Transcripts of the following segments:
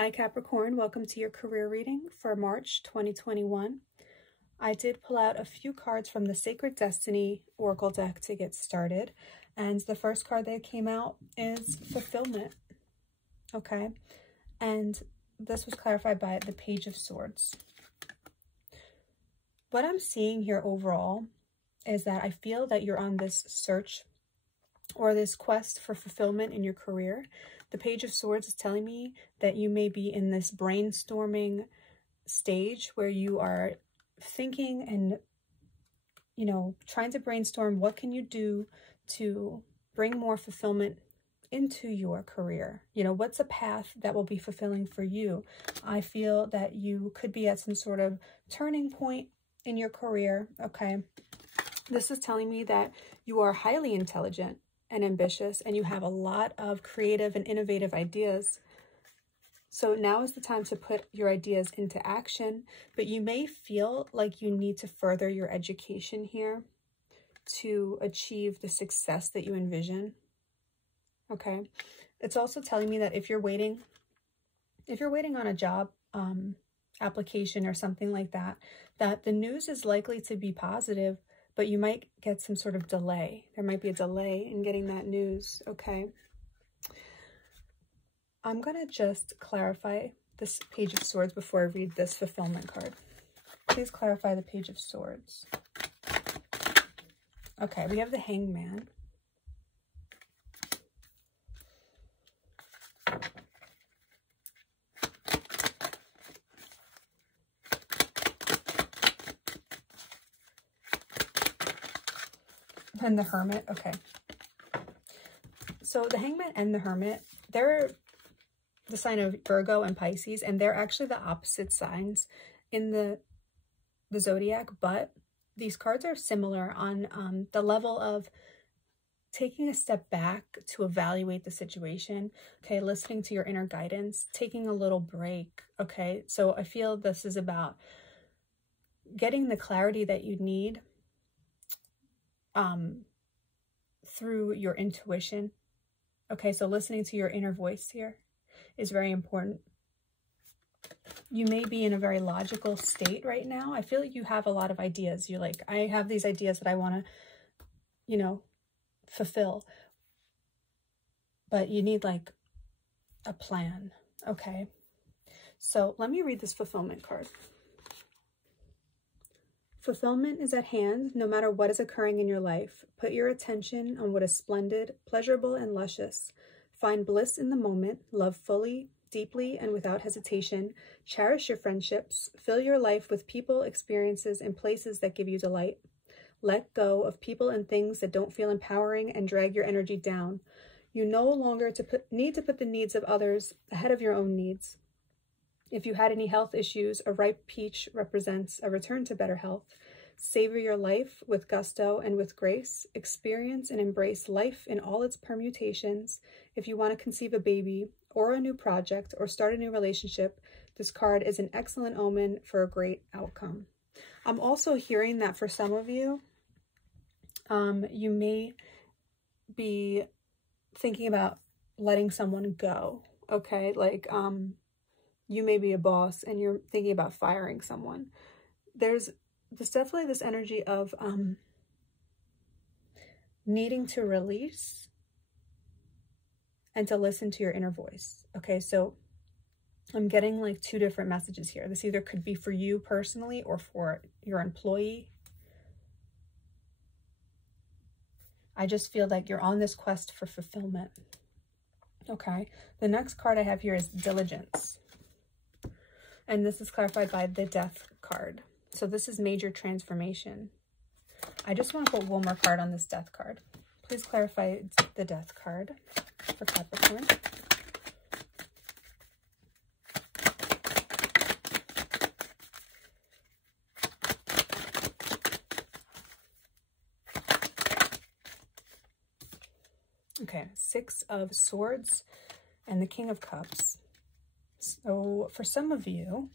Hi Capricorn, welcome to your career reading for March 2021. I did pull out a few cards from the Sacred Destiny Oracle deck to get started, and the first card that came out is Fulfillment. Okay, and this was clarified by the Page of Swords. What I'm seeing here overall is that I feel that you're on this search or this quest for fulfillment in your career. The Page of Swords is telling me that you may be in this brainstorming stage where you are thinking and, trying to brainstorm what can you do to bring more fulfillment into your career. What's a path that will be fulfilling for you? I feel that you could be at some sort of turning point in your career, okay? This is telling me that you are highly intelligent and ambitious, and you have a lot of creative and innovative ideas. So now is the time to put your ideas into action, but you may feel like you need to further your education here to achieve the success that you envision. Okay. It's also telling me that if you're waiting on a job application or something like that, that the news is likely to be positive, but you might get some sort of delay. There might be a delay in getting that news, okay? I'm going to just clarify this Page of Swords before I read this Fulfillment card. Please clarify the Page of Swords. Okay, we have the Hangman. And the Hermit, okay. So the Hangman and the Hermit, they're the sign of Virgo and Pisces, and they're actually the opposite signs in the zodiac, but these cards are similar on the level of taking a step back to evaluate the situation, okay, listening to your inner guidance, taking a little break, okay? So I feel this is about getting the clarity that you need through your intuition. Okay, so listening to your inner voice here is very important. You may be in a very logical state right now. I feel like you have a lot of ideas. You're like, I have these ideas that I want to, fulfill. But you need like a plan. Okay, so let me read this Fulfillment card. Fulfillment is at hand, no matter what is occurring in your life. Put your attention on what is splendid, pleasurable, and luscious. Find bliss in the moment, love fully, deeply, and without hesitation. Cherish your friendships. Fill your life with people, experiences, and places that give you delight. Let go of people and things that don't feel empowering and drag your energy down. You no longer need to put the needs of others ahead of your own needs. If you had any health issues, a ripe peach represents a return to better health. Savor your life with gusto and with grace. Experience and embrace life in all its permutations. If you want to conceive a baby or a new project or start a new relationship, this card is an excellent omen for a great outcome. I'm also hearing that for some of you, you may be thinking about letting someone go, okay? Like, you may be a boss and you're thinking about firing someone. There's definitely this energy of needing to release and to listen to your inner voice. Okay, so I'm getting like two different messages here. This either could be for you personally or for your employee. I just feel like you're on this quest for fulfillment. Okay, the next card I have here is Diligence. And this is clarified by the Death card. So this is major transformation. I just want to put one more card on this Death card. Please clarify the Death card for Capricorn. Okay, Six of Swords and the King of Cups. So for some of you,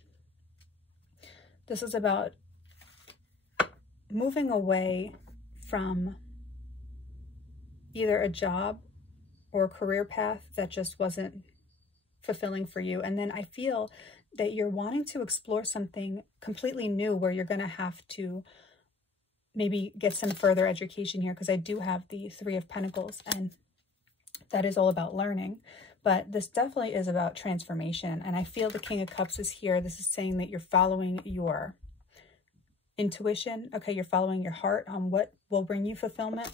this is about moving away from either a job or a career path that just wasn't fulfilling for you. And then I feel that you're wanting to explore something completely new where you're going to have to maybe get some further education here, because I do have the Three of Pentacles, and that is all about learning. But this definitely is about transformation. And I feel the King of Cups is here. This is saying that you're following your intuition. Okay, you're following your heart on what will bring you fulfillment.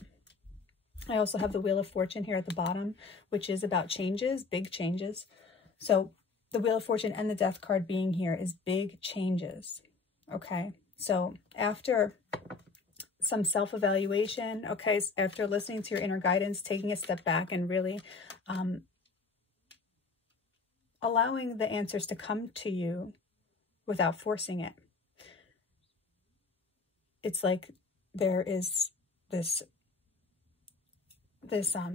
I also have the Wheel of Fortune here at the bottom, which is about changes, big changes. So the Wheel of Fortune and the Death card being here is big changes. Okay, so after some self-evaluation, okay, after listening to your inner guidance, taking a step back and really allowing the answers to come to you without forcing it. It's like there is this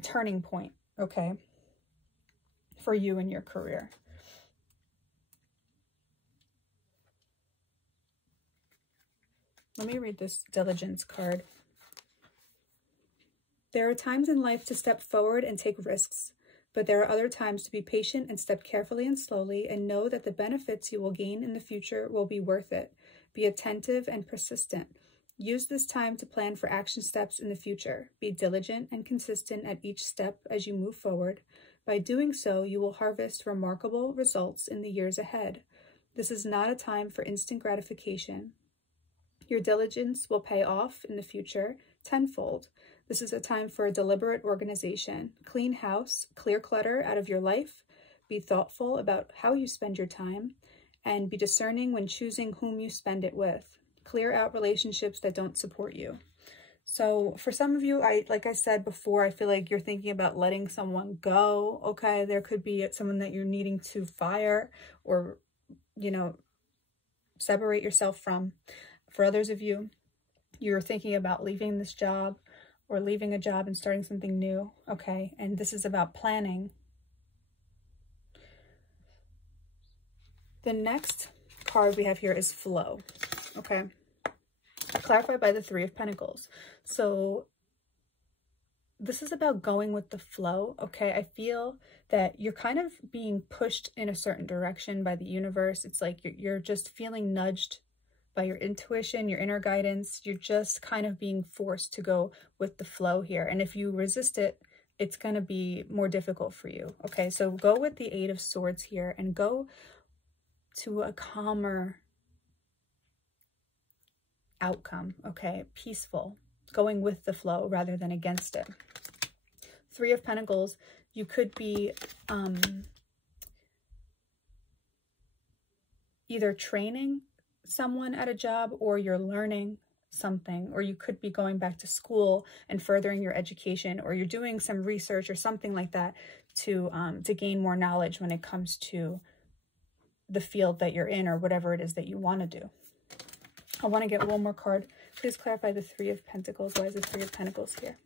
turning point, okay, for you in your career. Let me read this diligence card. There are times in life to step forward and take risks, but there are other times to be patient and step carefully and slowly and know that the benefits you will gain in the future will be worth it. Be attentive and persistent. Use this time to plan for action steps in the future. Be diligent and consistent at each step as you move forward. By doing so, you will harvest remarkable results in the years ahead. This is not a time for instant gratification. Your diligence will pay off in the future tenfold. This is a time for a deliberate organization. Clean house, clear clutter out of your life. Be thoughtful about how you spend your time, and be discerning when choosing whom you spend it with. Clear out relationships that don't support you. So for some of you, like I said before, I feel like you're thinking about letting someone go. Okay, there could be someone that you're needing to fire or, you know, separate yourself from. For others of you, you're thinking about leaving this job or leaving a job and starting something new. Okay, and this is about planning. The next card we have here is flow. Okay, clarified by the Three of Pentacles. So this is about going with the flow. Okay, I feel that you're kind of being pushed in a certain direction by the universe. It's like you're just feeling nudged by your intuition, your inner guidance. You're just kind of being forced to go with the flow here. And if you resist it, it's going to be more difficult for you. Okay, so go with the Eight of Swords here and go to a calmer outcome. Okay, peaceful, going with the flow rather than against it. Three of Pentacles, you could be either training someone at a job, or you're learning something, or you could be going back to school and furthering your education, or you're doing some research or something like that to gain more knowledge when it comes to the field that you're in or whatever it is that you want to do. I want to get one more card. Please clarify the Three of Pentacles. Why is the Three of Pentacles here?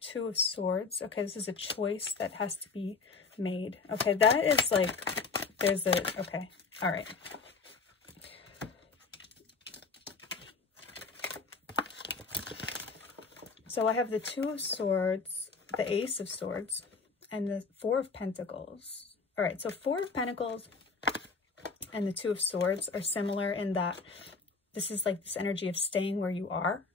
Two of Swords. Okay, this is a choice that has to be made. Okay, that is like, there's a, okay, all right. So I have the Two of Swords, the Ace of Swords, and the Four of Pentacles. All right, so Four of Pentacles and the Two of Swords are similar in that this is like this energy of staying where you are.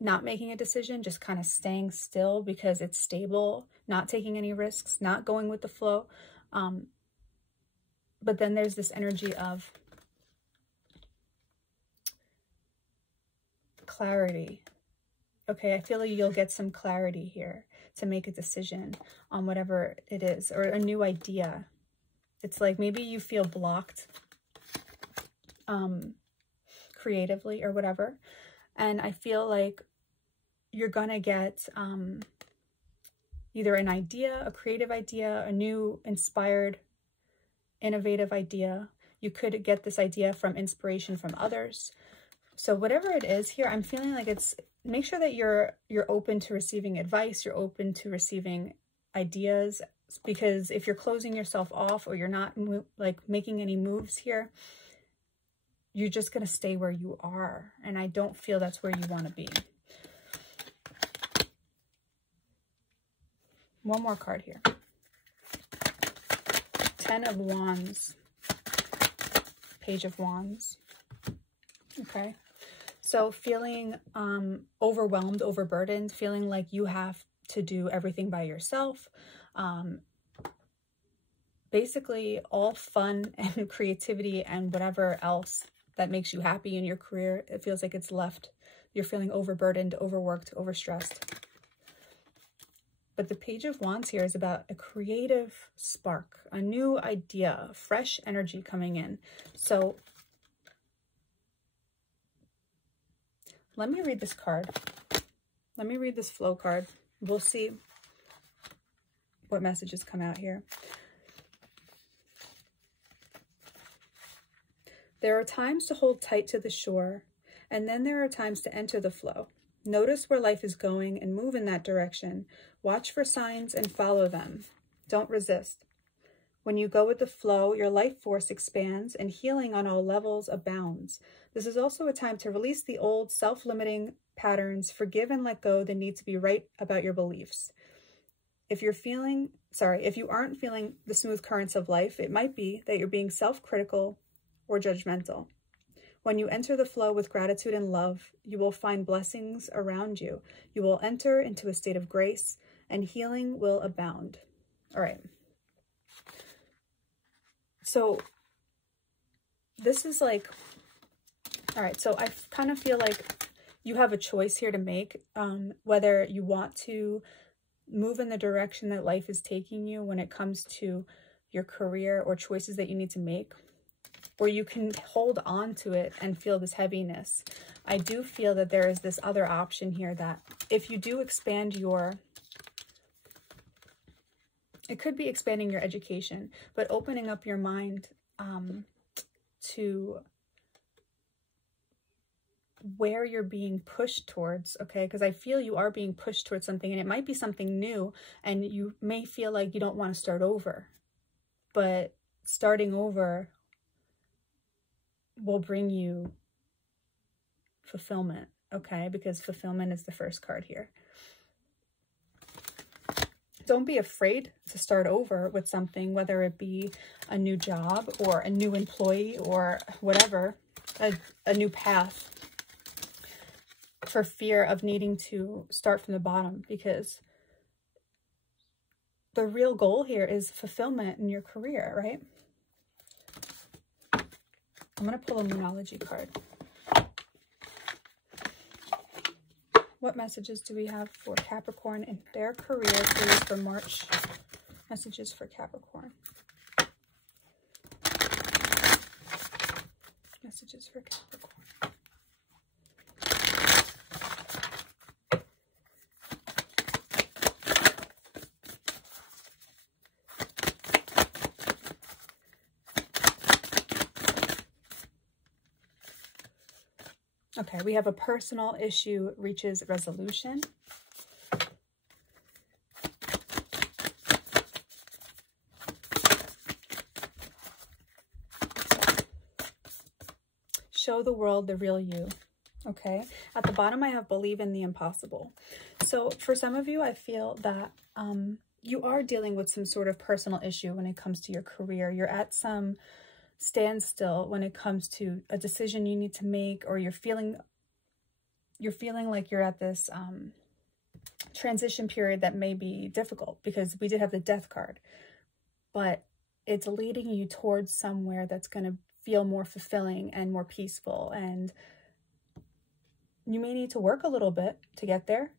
Not making a decision, just kind of staying still because it's stable, not taking any risks, not going with the flow. But then there's this energy of clarity. Okay, I feel like you'll get some clarity here to make a decision on whatever it is, or a new idea. It's like maybe you feel blocked creatively or whatever. And I feel like you're gonna get either an idea, a creative idea, a new, inspired, innovative idea. You could get this idea from inspiration from others. So whatever it is here, I'm feeling like it's, make sure that you're open to receiving advice, you're open to receiving ideas, because if you're closing yourself off or you're not like making any moves here, you're just going to stay where you are. And I don't feel that's where you want to be. One more card here. 10 of Wands. Page of Wands. Okay. So feeling overwhelmed, overburdened, feeling like you have to do everything by yourself. Basically, all fun and creativity and whatever else that makes you happy in your career, it feels like it's left. You're feeling overburdened, overworked, overstressed. But the Page of Wands here is about a creative spark, a new idea, fresh energy coming in. So let me read this card. Let me read this flow card. We'll see what messages come out here. There are times to hold tight to the shore, and then there are times to enter the flow. Notice where life is going and move in that direction. Watch for signs and follow them. Don't resist. When you go with the flow, your life force expands and healing on all levels abounds. This is also a time to release the old self-limiting patterns, forgive and let go the need to be right about your beliefs. If you aren't feeling the smooth currents of life, it might be that you're being self-critical or judgmental. When you enter the flow with gratitude and love, you will find blessings around you. You will enter into a state of grace and healing will abound. All right. So this is like, all right, so I kind of feel like you have a choice here to make, whether you want to move in the direction that life is taking you when it comes to your career or choices that you need to make, or you can hold on to it and feel this heaviness. I do feel that there is this other option here that if you do expand it could be expanding your education, but opening up your mind to where you're being pushed towards, okay? Because I feel you are being pushed towards something, and it might be something new, and you may feel like you don't want to start over, but starting over will bring you fulfillment, okay? Because fulfillment is the first card here. Don't be afraid to start over with something, whether it be a new job or a new employee or whatever, a new path, for fear of needing to start from the bottom, because the real goal here is fulfillment in your career, right? I'm going to pull a Moonology card. What messages do we have for Capricorn in their career, please, for March? Messages for Capricorn. Messages for Capricorn. Okay, we have a personal issue reaches resolution. Show the world the real you. Okay, at the bottom I have believe in the impossible. So for some of you, I feel that you are dealing with some sort of personal issue when it comes to your career. You're at some standstill when it comes to a decision you need to make, or you're feeling like you're at this transition period that may be difficult, because we did have the Death card, but it's leading you towards somewhere that's going to feel more fulfilling and more peaceful, and you may need to work a little bit to get there,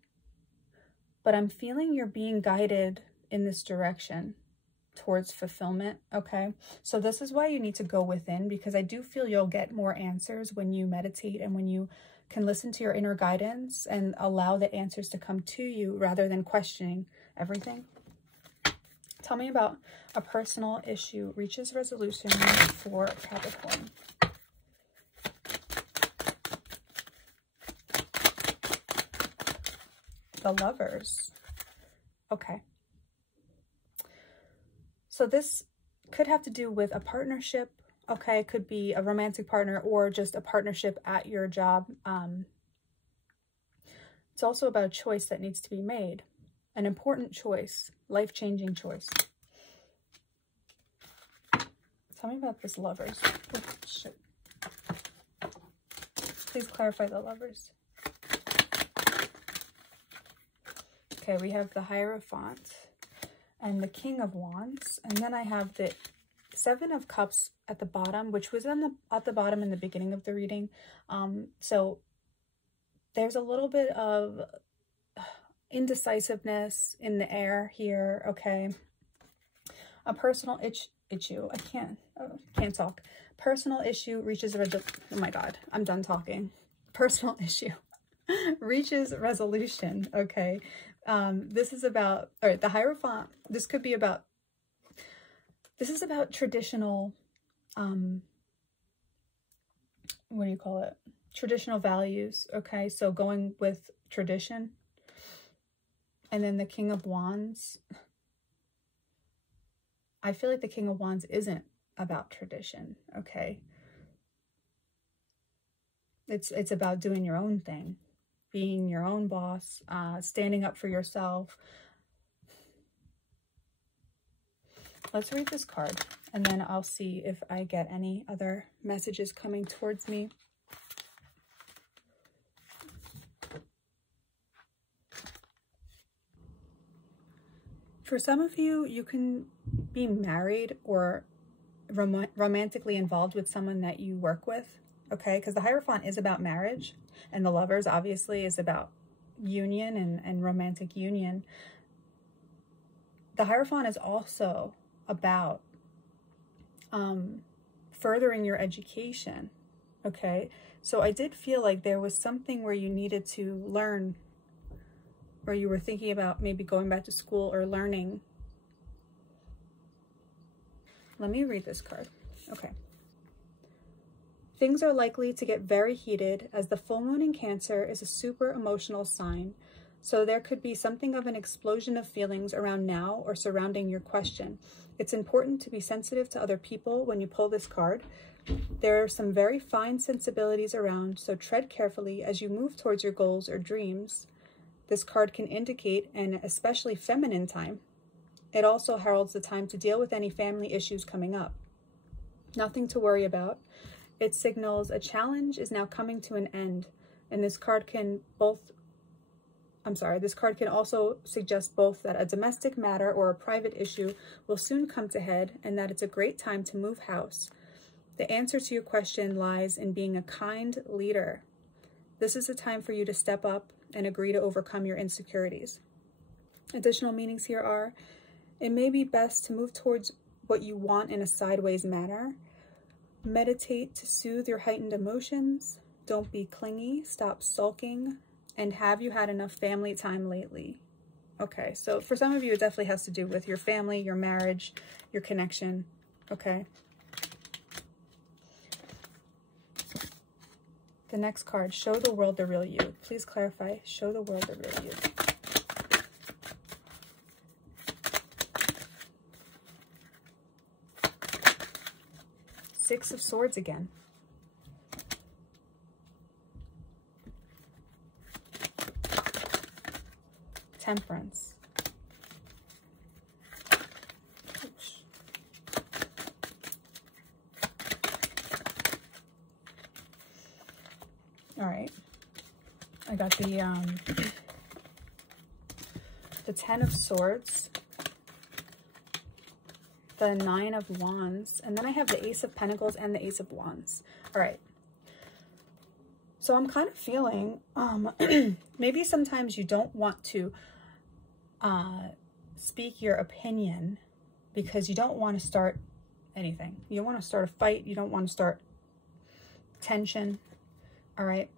but I'm feeling you're being guided in this direction towards fulfillment, okay? So this is why you need to go within, because I do feel you'll get more answers when you meditate and when you can listen to your inner guidance and allow the answers to come to you rather than questioning everything. Tell me about a personal issue reaches resolution for Capricorn. The Lovers. Okay. So this could have to do with a partnership, okay? It could be a romantic partner or just a partnership at your job. It's also about a choice that needs to be made. an important choice, life-changing choice. Tell me about this Lovers. Oh, shit. Please clarify the Lovers. Okay, we have the Hierophant and the King of Wands. And then I have the Seven of Cups at the bottom, which was at the bottom in the beginning of the reading. So there's a little bit of indecisiveness in the air here, okay? A personal issue. I can't talk. Personal issue reaches oh my God, I'm done talking. Personal issue reaches resolution, okay? This is about, all right, the Hierophant, this is about traditional, what do you call it? Traditional values, okay? So going with tradition. And then the King of Wands. I feel like the King of Wands isn't about tradition, okay? It's about doing your own thing, being your own boss, standing up for yourself. Let's read this card, and then I'll see if I get any other messages coming towards me. For some of you, you can be married or romantically involved with someone that you work with, okay? Because the Hierophant is about marriage, and the Lovers obviously is about union and romantic union. The Hierophant is also about furthering your education, okay? So I did feel like there was something where you needed to learn, or you were thinking about maybe going back to school or learning. Let me read this card. Okay. Things are likely to get very heated as the full moon in Cancer is a super emotional sign. So there could be something of an explosion of feelings around now or surrounding your question. It's important to be sensitive to other people when you pull this card. There are some very fine sensibilities around, so tread carefully as you move towards your goals or dreams. This card can indicate an especially feminine time. It also heralds the time to deal with any family issues coming up. Nothing to worry about. It signals a challenge is now coming to an end, and this card can also suggest both that a domestic matter or a private issue will soon come to head, and that it's a great time to move house. The answer to your question lies in being a kind leader. This is a time for you to step up and agree to overcome your insecurities. Additional meanings here are, it may be best to move towards what you want in a sideways manner. Meditate to soothe your heightened emotions. Don't be clingy. Stop sulking. And have you had enough family time lately? Okay, so for some of you, it definitely has to do with your family, your marriage, your connection. Okay. The next card, show the world the real you. Please clarify, show the world the real you. Six of Swords again. Temperance. Oops. All right. I got the Ten of Swords, the Nine of Wands, and then I have the Ace of Pentacles and the Ace of Wands. All right. So I'm kind of feeling, maybe sometimes you don't want to speak your opinion because you don't want to start anything. You don't want to start a fight. You don't want to start tension. All right.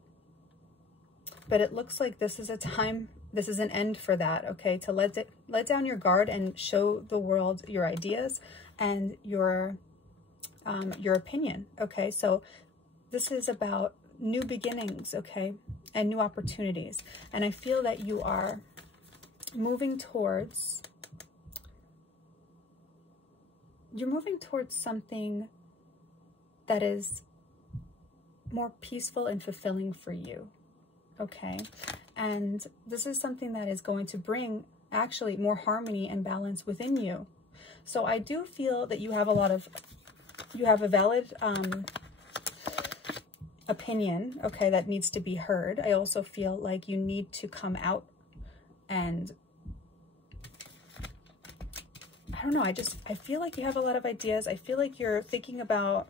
But it looks like this is a time, this is an end for that, okay? To let down your guard and show the world your ideas and your opinion, okay? So this is about new beginnings, okay? And new opportunities. And I feel that you are moving towards, you're moving towards something that is more peaceful and fulfilling for you, okay? And this is something that is going to bring actually more harmony and balance within you. So I do feel that you have a valid opinion, okay, that needs to be heard. I also feel like you need to come out and I don't know, I feel like you have a lot of ideas. I feel like you're thinking about,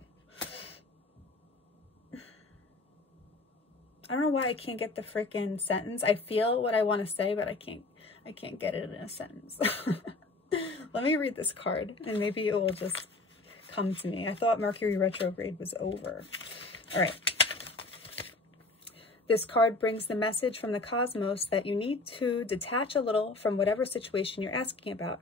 I don't know why I can't get the freaking sentence. I feel what I want to say, but I can't get it in a sentence. Let me read this card and maybe it will just come to me. I thought Mercury retrograde was over. All right. This card brings the message from the cosmos that you need to detach a little from whatever situation you're asking about.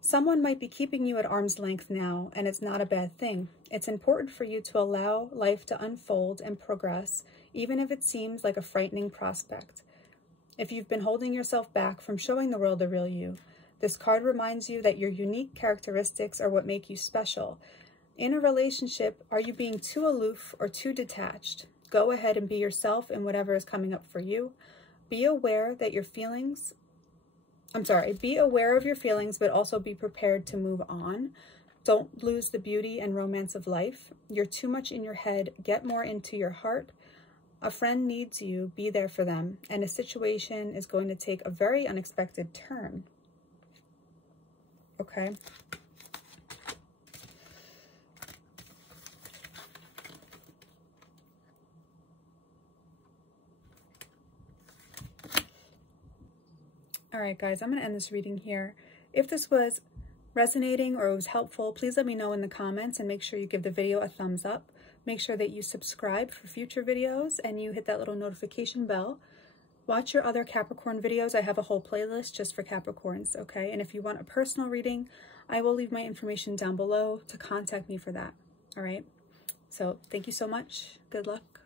Someone might be keeping you at arm's length now, and it's not a bad thing. It's important for you to allow life to unfold and progress, even if it seems like a frightening prospect. If you've been holding yourself back from showing the world the real you, this card reminds you that your unique characteristics are what make you special. In a relationship, are you being too aloof or too detached? Go ahead and be yourself in whatever is coming up for you. Be aware of your feelings, but also be prepared to move on. Don't lose the beauty and romance of life. You're too much in your head. Get more into your heart. A friend needs you. Be there for them. And a situation is going to take a very unexpected turn. Okay. All right, guys, I'm going to end this reading here. If this was resonating or it was helpful, please let me know in the comments and make sure you give the video a thumbs up. Make sure that you subscribe for future videos and you hit that little notification bell. Watch your other Capricorn videos. I have a whole playlist just for Capricorns, okay? And if you want a personal reading, I will leave my information down below to contact me for that, all right? So thank you so much. Good luck.